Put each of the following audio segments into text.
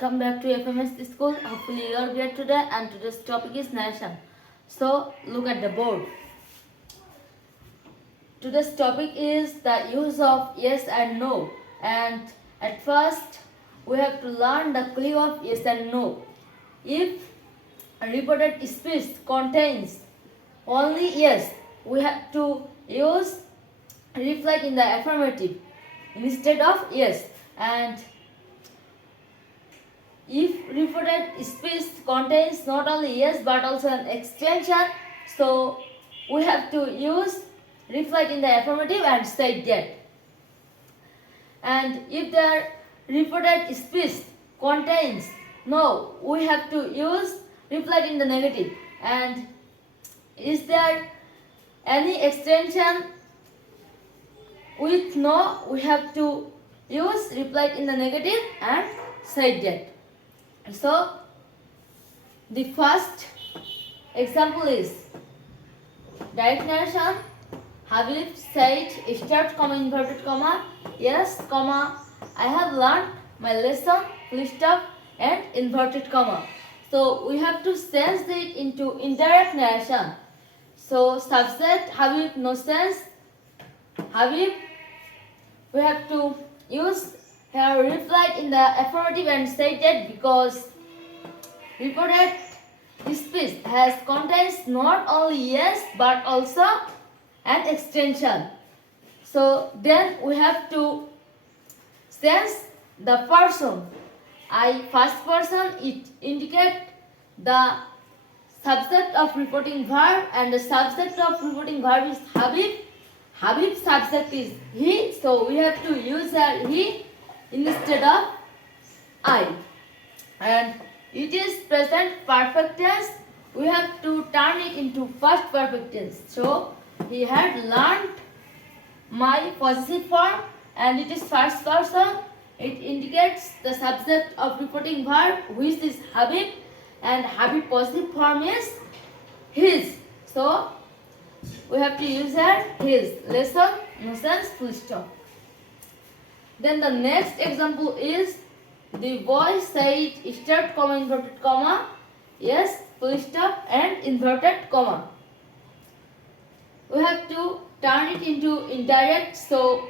welcome back to FMS School. Hopefully you are great today, and today's topic is narration. So look at the board. Today's topic is the use of yes and no, and at first we have to learn the clue of yes and no. If a reported speech contains only yes, we have to use reflect in the affirmative instead of yes, and if reported speech contains not only yes but also an extension, so we have to use reflect in the affirmative and say that. And if the reported speech contains no, we have to use reflect in the negative. And is there any extension with no, we have to use reflect in the negative and say that. So the first example is direct narration. Habib said start comma inverted comma yes comma I have learned my lesson full stop and inverted comma. So we have to change it into indirect narration. So subject Habib, no sense Habib, we have to use here reflect in the affirmative and say that because reported speech has contains not only yes but also an extension. So then we have to sense the person. I first person, it indicate the subject of reporting verb, and the subject of reporting verb is Habib. Habib's subject is he, so we have to use he instead of I. And it is present perfect tense, we have to turn it into past perfect tense. So he had learned my possessive form, and it is first person. It indicates the subject of reporting verb, which is Habib, and Habib possessive form is his. So we have to use his lesson, no sense, full stop. Then the next example is the boy said start comma inverted comma yes full stop and inverted comma. We have to turn it into indirect. So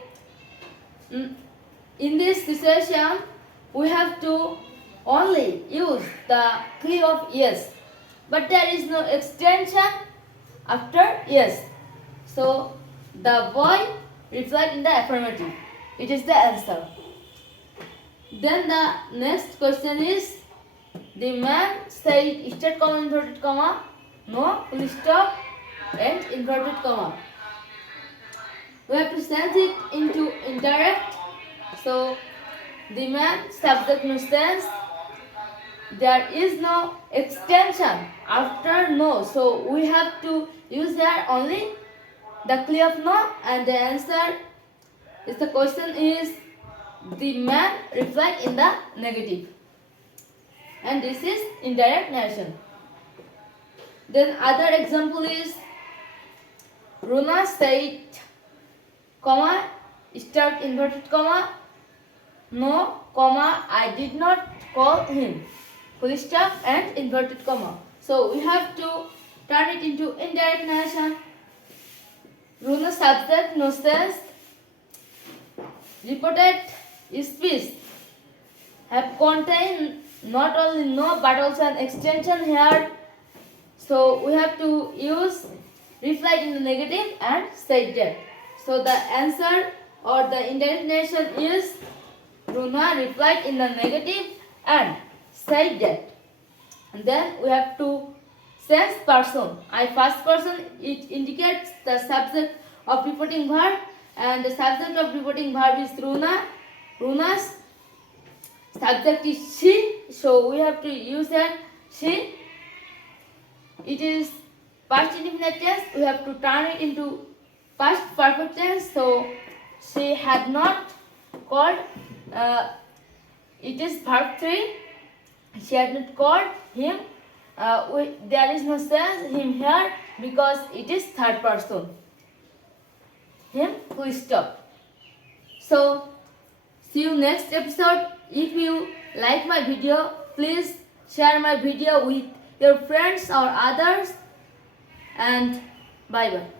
in this situation we have to only use the clue of yes, but there is no extension after yes. So the boy reflect in the affirmative. It is the answer. Then the next question is the man said start comma inverted comma no full stop and inverted comma. We have to change it into indirect. So the man subject no sense. There is no extension after no, so we have to use here only the clue of no, and the answer is the question is the man reflect in the negative, and this is indirect narration. Then other example is Runa said comma start inverted comma no comma I did not call him full stop and inverted comma. So we have to turn it into indirect narration. Runa subject no sense. Reported speech have contained not only no but also an extension here. So we have to use reflect in the negative and say that. So the answer or the indirect narration is Runa reflect in the negative and say that. And then we have to sense person. I first person, it indicates the subject of reporting verb, and the subject of reporting verb is Runa. Runa's subject is she, so we have to use that she. It is past indefinite tense, we have to turn it into past perfect tense. So she had not called, it is verb 3. She had not called him. There is no sense him here because it is third person. Him full stop. So see you next episode. If you like my video, please share my video with your friends or others, and bye bye.